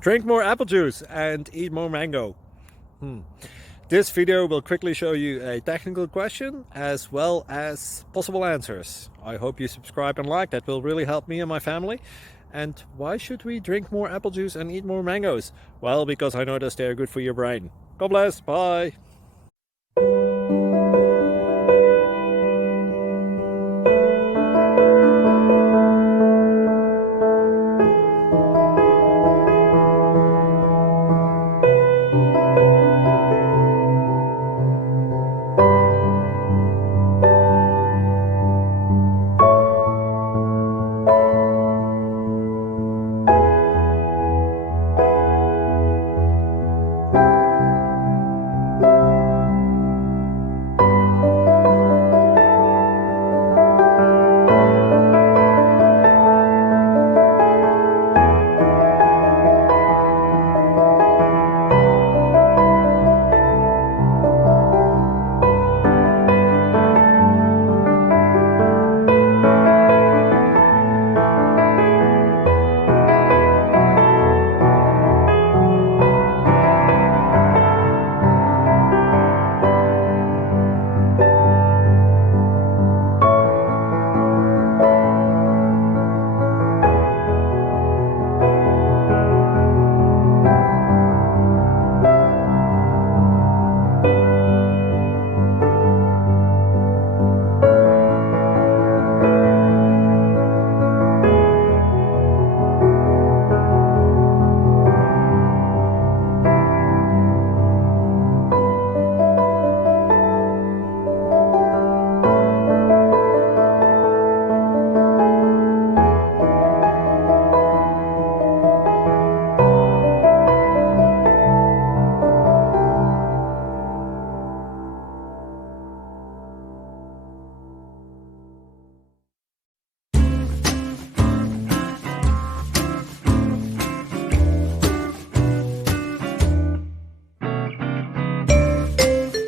Drink more apple juice and eat more mango. This video will quickly show you a technical question as well as possible answers. I hope you subscribe and like, that will really help me and my family. And why should we drink more apple juice and eat more mangoes? Well, because I noticed they're good for your brain. God bless, bye!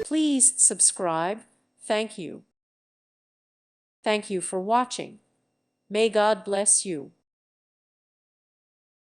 Please subscribe. Thank you. Thank you for watching. May God bless you.